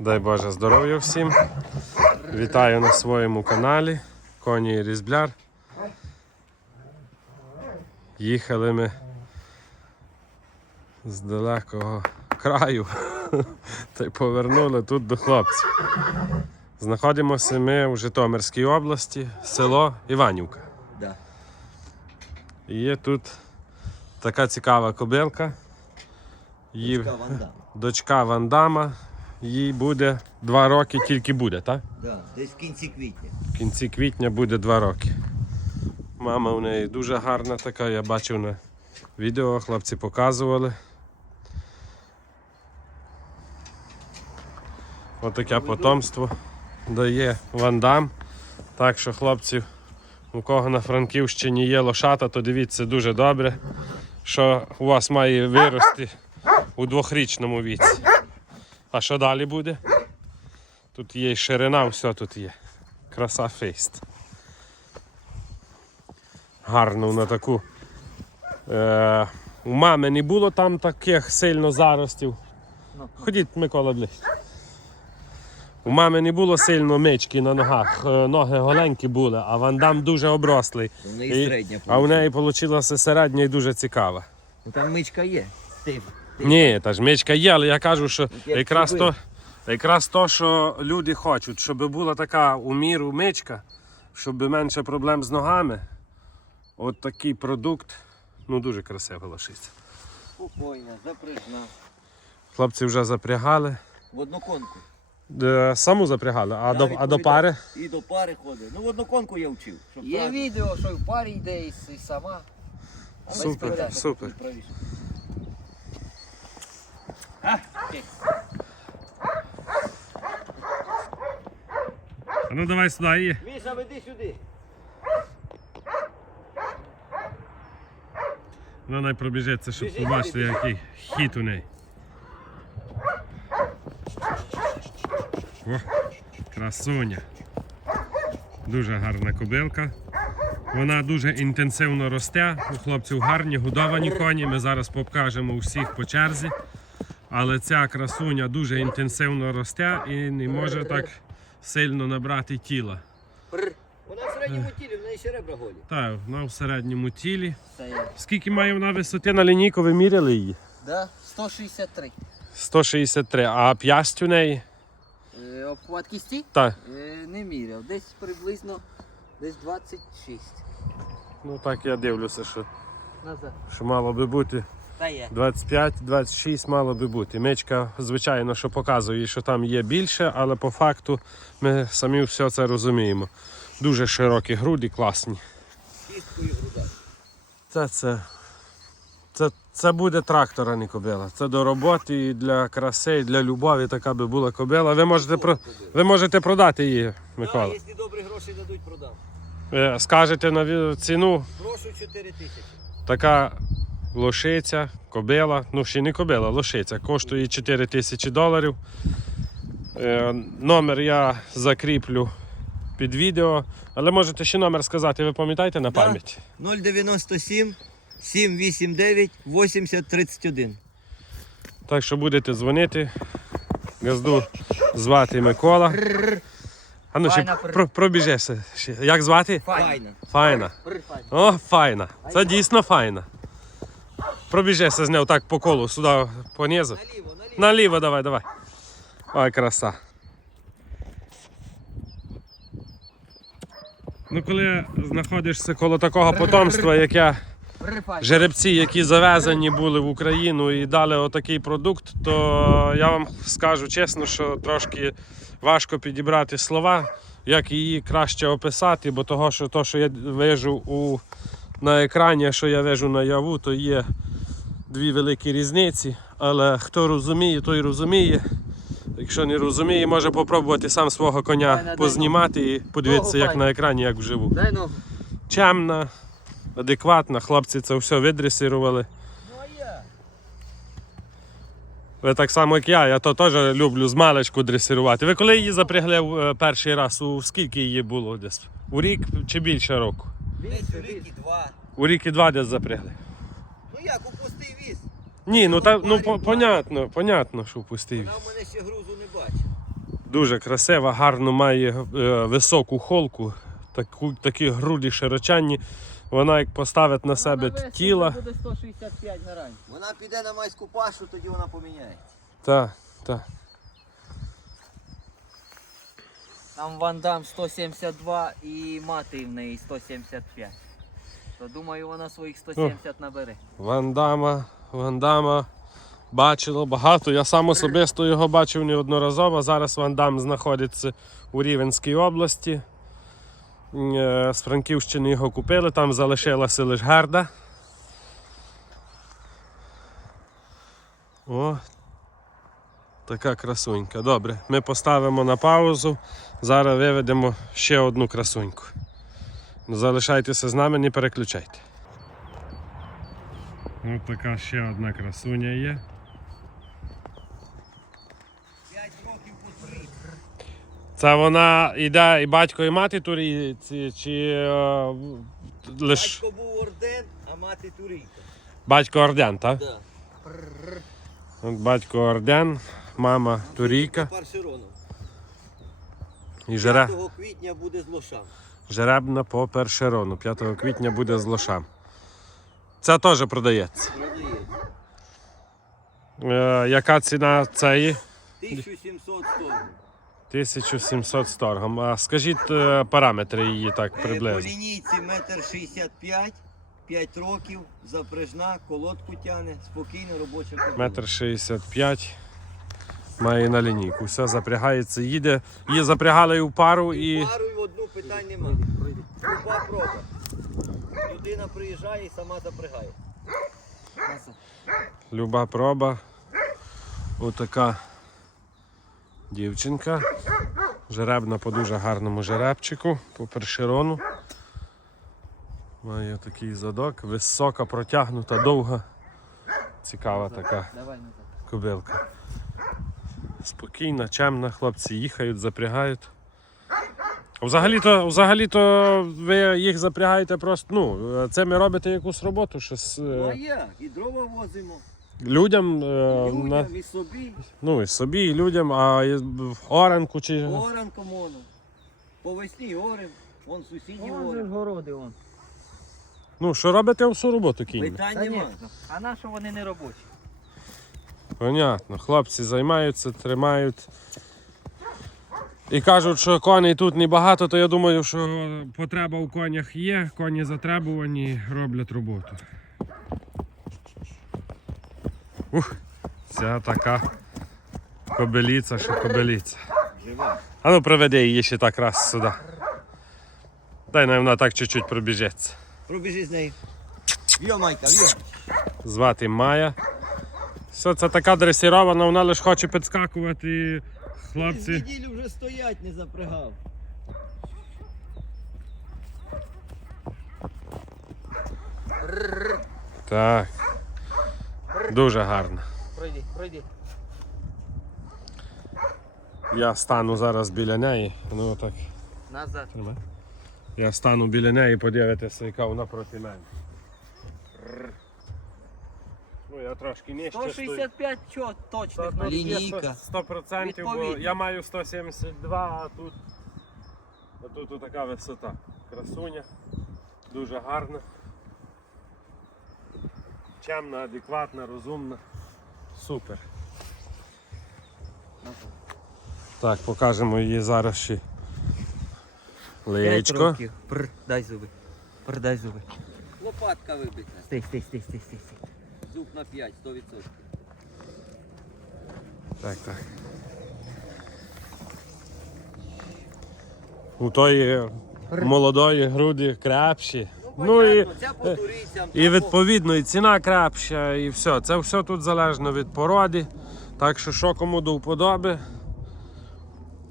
Дай Боже здоров'я всім. Вітаю на своєму каналі Коні і Різбляр. Їхали ми з далекого краю та й повернули тут до хлопців. Знаходимося ми у Житомирській області, село Іванівка. Да. І є тут така цікава кобилка. Її Дочка Ванда. дочка Вандама. Їй буде два роки, тільки буде, так? Да. Десь в кінці квітня. В кінці квітня буде два роки. Мама у неї дуже гарна така, я бачив на відео, хлопці показували. Отаке потомство дає Вандам. Так що хлопці, у кого на Франківщині є лошата, то дивіться дуже добре, що у вас має вирости у двохрічному віці. А що далі буде? Тут є і ширина, все тут є. Краса фейст. Гарно на таку. Е, у мами не було там таких сильно заростів. Ходіть, Микола, ближче. У мами не було сильно мички на ногах, е, ноги голенькі були, а вандам дуже оброслий. У неї І- а у неї вийшла середня і дуже цікава. Ну, там мичка є. Ти. Ні, та ж мичка є, але я кажу, що якраз то, якраз то, що люди хочуть, щоб була така у міру мичка, щоб менше проблем з ногами. От такий продукт, ну дуже красиво лишиться. Спокійна, запряжна. Хлопці вже запрягали. В одноконку. Е, Саму запрягали, а, до, а до пари? І до пари ходить. Ну в одноконку я вчив. Щоб Є правильно- відео, що в парі йде і, с- і сама. Супер, супер. Правіше. Ну давай сюди її. Міша, веди сюди. Вона пробіжиться, щоб Біжи, побачити, біжи. який хід у неї. О, красуня. Дуже гарна кобилка. Вона дуже інтенсивно росте. У хлопців гарні годовані коні. Ми зараз покажемо усіх по черзі. Але ця красуня дуже інтенсивно росте і не може так сильно набрати тіла. Вона в середньому тілі, в неї ще ребра голі. Так, вона в середньому тілі. Скільки має вона висоти на лінійку, ви міряли її? Да? 163. 163, а п'ясть у неї? Е, обхват кісті? Так. Е, не міряв. Десь приблизно десь 26. Ну так я дивлюся, що, Назад. що мало би бути Та є. 25-26 мало би бути. Мечка, звичайно, що показує, що там є більше, але по факту ми самі все це розуміємо. Дуже широкі груди, класні. Кісткою груда. Це це. Це, це буде трактор, а не кобила. Це до роботи, і для краси, і для любові така би була кобила. Ви можете, про, ви можете продати її, Микола. Якщо добрі гроші дадуть, продам. Ви скажете на ві- ціну, Прошу 4 тисячі. така лошиця, кобила, ну ще не кобила, лошиця, коштує 4 тисячі доларів. Е, номер я закріплю під відео, але можете ще номер сказати, ви пам'ятаєте на пам'ять? 097 789 8031. Так що будете дзвонити. Газду звати Микола. А ну ще пр- про, пробіжися. ще. Як звати? Файна. Файна. О, файна. Це дійсно файна. Пробіжися з нею так по колу, сюди понизу. Наліво, наліво. Наліво давай, давай. Ой, краса. Ну, коли знаходишся коло такого потомства, як я, жеребці, які завезені були в Україну і дали отакий продукт, то я вам скажу чесно, що трошки важко підібрати слова, як її краще описати, бо того, що то, що я вижу у, на екрані, що я вижу наяву, то є дві великі різниці. Але хто розуміє, той розуміє. Якщо не розуміє, може попробувати сам свого коня познімати і подивитися, як на екрані, як вживу чемна, адекватна, хлопці це все видресирували. Ви так само, як я, я то теж люблю з маличку дресирувати. Ви коли її запрягли е, перший раз? У скільки її було десь? У рік чи більше року? Десь у рік і два. У рік і два десь запрягли. Ну як, у пустий віз. Ні, ну та ну по, понятно, понятно, що пустив. Вона в мене ще грузу не бачить. Дуже красива, гарно має е, високу холку, таку, такі груді широченні. Вона як поставить на себе тіло. Буде 165 грань. Вона піде на майську пашу, тоді вона поміняється. Так, так. Там Ван Дам 172 і мати в неї 175. То думаю, вона своїх 170 набере. Вандама, Вандама. Бачило багато. Я сам особисто його бачив неодноразово. Зараз Вандам знаходиться у Рівенській області. Е, З Франківщини його купили, там залишилася лише гарда. О, така красунька. Добре, ми поставимо на паузу. Зараз виведемо ще одну красуньку. Залишайтеся з нами, не переключайте. Ось така ще одна красуня є. 5 років по три. Це вона йде і батько, і мати турійці, чи е, лиш Батько був орден, а мати турійка. батько Орден, так? Да. От батько Орден, мама Турійка і жере, 5 квітня буде з лошам. Жеребна по першерону. 5 квітня буде з лошам. Це теж продається. Е, яка ціна цієї? 1700 сторон. 1700 сторгом. А скажіть е, параметри її так По приблизно. лінійці метр 65, 5 років, запряжна, колодку тяне, спокійно робоча кобила. Метр 65 має на лінійку. Все запрягається, їде. Її запрягали і в пару і. Пару і в одну питань немає. Люба проба. Людина приїжджає і сама запрягає. Люба проба. Отака дівчинка. Жеребна по дуже гарному жеребчику, по першерону. Має такий задок, висока, протягнута, довга. Цікава така кобилка. Спокійна, чемна, хлопці їхають, запрягають. Взагалі-то, взагалі-то ви їх запрягаєте просто. Ну, це ми робите якусь роботу, щось Ну а е, як? І дрова возимо. людям, е, на, Людям і собі. ну, і собі, і людям, а і в оранку чи. Оранком воно. По весні орем. Вон сусіді Вон же ж орем. городи вон. Ну, що робите всю роботу кінь? Питань нема. А на що вони не робочі? Понятно, хлопці займаються, тримають. І кажуть, що коней тут небагато, то я думаю, що потреба у конях є, коні затребувані, роблять роботу. Ух, ця така кобиліця, що кобиліця. А ну проведи її ще так раз сюди. Дай нам вона так чуть-чуть пробіжеться. Пробіжи з нею. В'йо, Майка, в'йо. Звати Майя. Все, це така дресірована, вона лише хоче підскакувати. І Хлопці. неділю вже стоять, не запрягав. Так. Дуже гарно. Пройди, пройди. Я стану зараз біля неї. Ну так. Назад. Я стану біля неї, подивитися, яка вона проти мене. Ну, я трошки нижче стою. 165 чо, точних Та на тут є Лінійка. 100%, 100% бо Відповідно. я маю 172, а тут, а тут така висота. Красуня, дуже гарна. Чемна, адекватна, розумна. Супер. Так, покажемо її зараз ще. 5 Леєчко. років. Пр, дай зуби. Пр, дай зуби. Лопатка вибита. Стій, стій, стій, стій, стій. стій. Зуб на 5, 100%. Так, так. У тої молодої груди крепші. Ну і, понятно, по турійцям, і відповідно і ціна крепша, і все. Це все тут залежно від породи. Так що що кому до вподоби.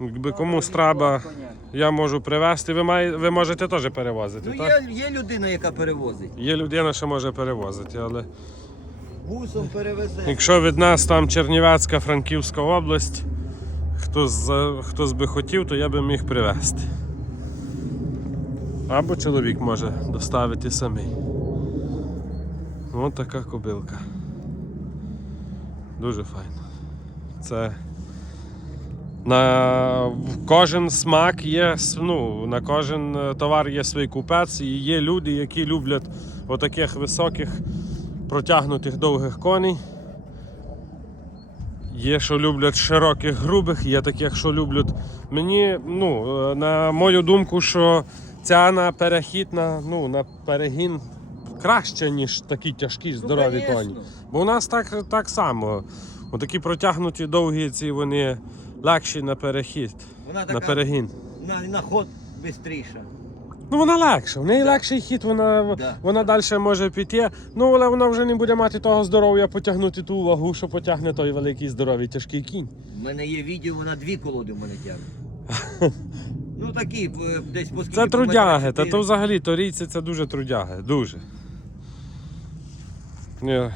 Якби комусь треба, я можу привезти. Ви, має, ви можете теж перевозити, Ну так? є, є людина, яка перевозить. Є людина, що може перевозити, але Бусом перевезе. якщо від нас там Чернівецька, Франківська область, за- хтось би хотів, то я би міг привезти. Або чоловік може доставити самий. Ось така кобилка. Дуже файна. Це На кожен смак є, ну, на кожен е, товар є свій купець, і є люди, які люблять отаких високих, протягнутих довгих коней. Є, що люблять широких, грубих, є таких, що люблять. Мені, ну, е, на мою думку, що ця на перехід на, ну, на перегін краще, ніж такі тяжкі, здорові Ну, коні. Бо у нас так, так само. Отакі протягнуті довгі ці вони легші на перехід, Вона на перегін. на, на ход швидше. Ну вона легша, в неї легший хід, вона, Да. вона далі може піти. Ну, але вона вже не буде мати того здоров'я потягнути ту вагу, що потягне той великий здоровий тяжкий кінь. У мене є відео, вона дві колоди в мене тягне. ну такі, е, десь по скільки, Це трудяги, та то взагалі торійці це дуже трудяги, дуже. Ні.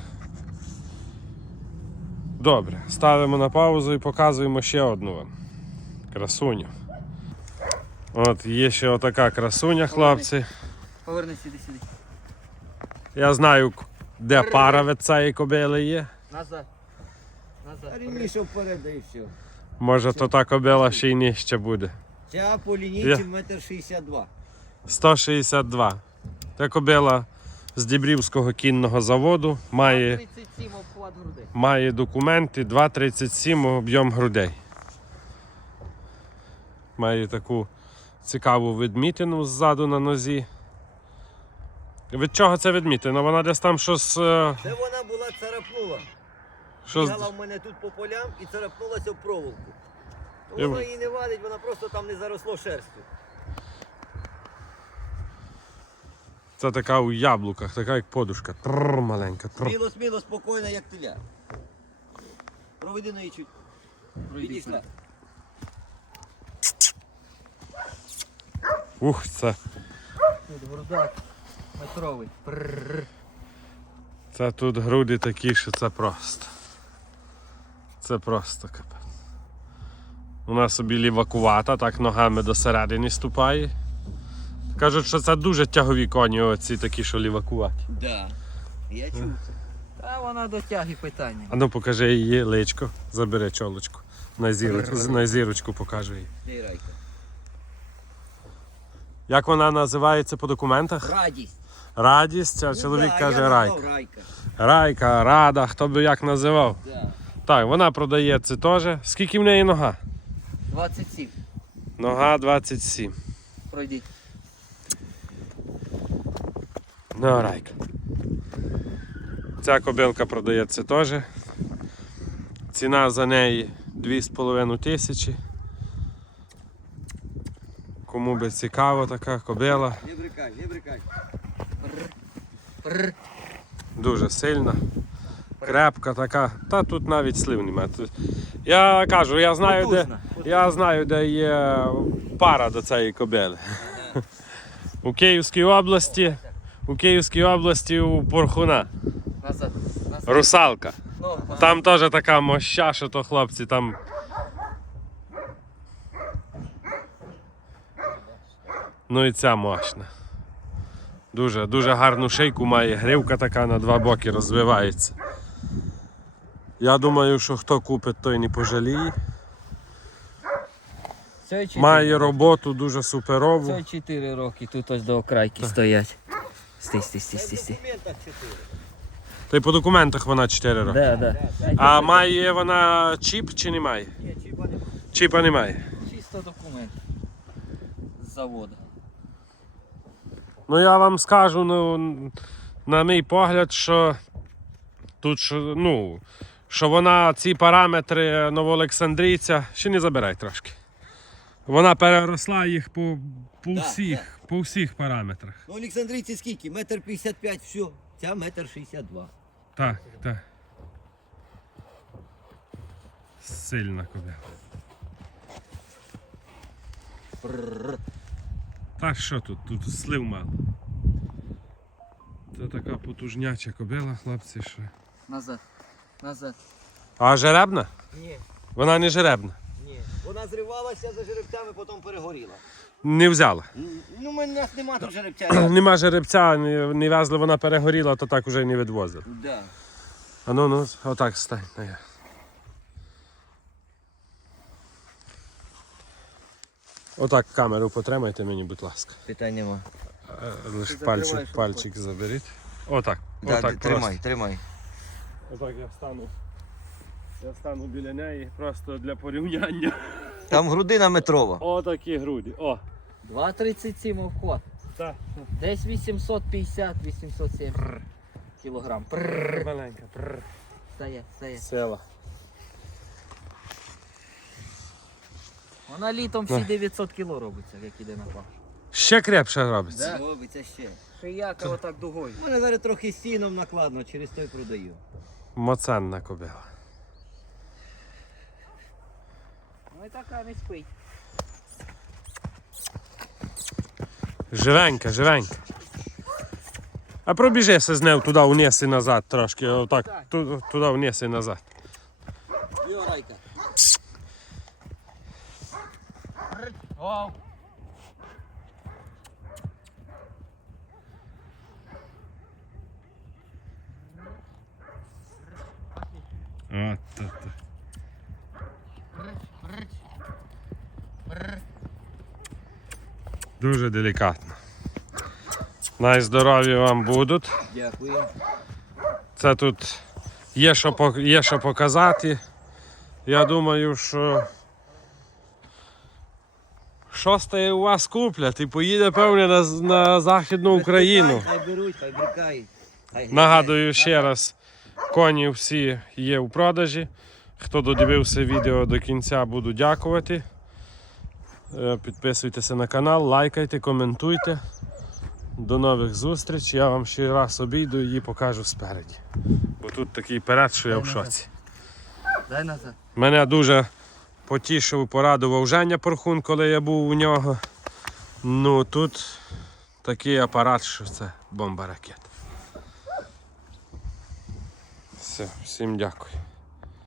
Добре, ставимо на паузу і показуємо ще одну вам. Красуню. От є ще отака красуня, хлопці. Повернись сюди сюди. Я знаю, де пара від цієї кобили є. Назад. Назад. Рівніше вперед, і все. Може, то та кобила ще й нижче буде. Ця по лінійці метр шістдесят два. 162. Та кобила з Дібрівського кінного заводу має. 37 обхват грудей. Має документи 2,37 об'єм грудей. Має таку цікаву відмітину ззаду на нозі. Від чого це відмітина? Вона десь там щось. е, Це вона була царапнула. щось... Бігала в мене тут по полям і царапнулася в проволоку. Я Воно в- її не валить, вона просто там не заросло шерстю. Це така у яблуках, така як подушка. Тррр, маленька. Тррр. Сміло, сміло, спокійно, як теля. Проведи на її чуть. Підійшла. Ух, це, Тут грудак метровий. Це тут груди такі, що це просто. Це просто капець. Вона собі лівакувата, так ногами до середини ступає. Кажуть, що це дуже тягові коні, оці такі, що лівакуваті. Да. Я чув це. Та вона до тяги питання. А ну покажи її личко, забери чолочку. На зірочку, на зірочку покажи її. Де райка? Як вона називається по документах? Радість. Радість, а Ну чоловік да, каже я райка. назвав Райка. Райка, рада, хто би як називав. Да. Так, вона продається теж. Скільки в неї нога? 27. Нога 27. Пройдіть. Ну, райка. Ця кобилка продається теж. Ціна за неї 2,5 тисячі. Кому би цікаво така кобила. Не брикай, не брикай. Дуже сильна, крепка така. Та тут навіть слив немає. Я кажу, я знаю, де, я знаю, де є пара до цієї кобили. У Київській області, у Київській області у Порхуна. Русалка. Ну, Там теж така моща, що то хлопці там. Ну і ця мощна. Дуже, дуже гарну шийку має, гривка така на два боки розвивається. Я думаю, що хто купить, той не пожаліє. Має роботу дуже суперову. Це 4 роки, тут ось до окрайки стоять. Стій, стій, стій, стій, стій. 4. Та й по документах вона 4 роки. Да, да. А має вона чіп чи не має? Ні, чіпа не Чіпа немає. Чисто документ. З заводу. Ну я вам скажу, ну, на мій погляд, що тут ну, що вона ці параметри новоолександрійця ще не забирай трошки. Вона переросла їх по, по, Да, всіх, по всіх параметрах. Ну, Олександрійці скільки? Метр 55, все. Ця метр 62. Так, так. Сильна кобила. Та що тут? Тут слив мало. Це така потужняча кобила, хлопці, що. Назад. Назад. А жеребна? Ні, Вона не жеребна. ні. Вона зривалася за жеребцями, потім перегоріла. Не взяла. Ну, ми, у нас нема тут жеребця. Нема жеребця, не, не везли, вона перегоріла, то так уже й не відвозили. Да. А ну ну, отак стань. на я. Отак камеру потримайте мені, будь ласка. Питань нема. Е, Лише пальчик, пальчик заберіть. Отак. Да, Отак тримай, просто. тримай. Отак я встану. Я стану біля неї просто для порівняння. Там грудина метрова. Отакі груді. О, 2,37 обход. так. Десь 850-870 кілограм. Прррр. Маленька. Пррр. Стає, стає. Села. Вона літом всі 900 кіло робиться, як іде на паш. Ще крепше робиться. Да. Робиться ще. Шияка отак дугою. У мене зараз трохи сіном накладно, через той продаю. Моценна кобила. Ну і така не спить. Живенька, живенька. А пробіжися з нею туди вниз і назад трошки. Отак. ту- Туди вниз і назад. Йо, Райка. От. Дуже делікатно. Найздорові вам будуть. Дякую. Це тут є що, є що показати. Я думаю, що шосте у вас куплять і поїде певне на, на Західну Україну. Хай беруть, хай брикають. Нагадую ще раз, коні всі є у продажі. Хто додивився відео до кінця, буду дякувати. Е, Підписуйтеся на канал, лайкайте, коментуйте. До нових зустріч. Я вам ще раз обійду і покажу спереді. Бо тут такий перед, що я в шоці. Дай назад. Мене дуже потішив, порадував Женя Порхун, коли я був у нього. Ну тут такий апарат, що це бомба ракет. Все, всім дякую.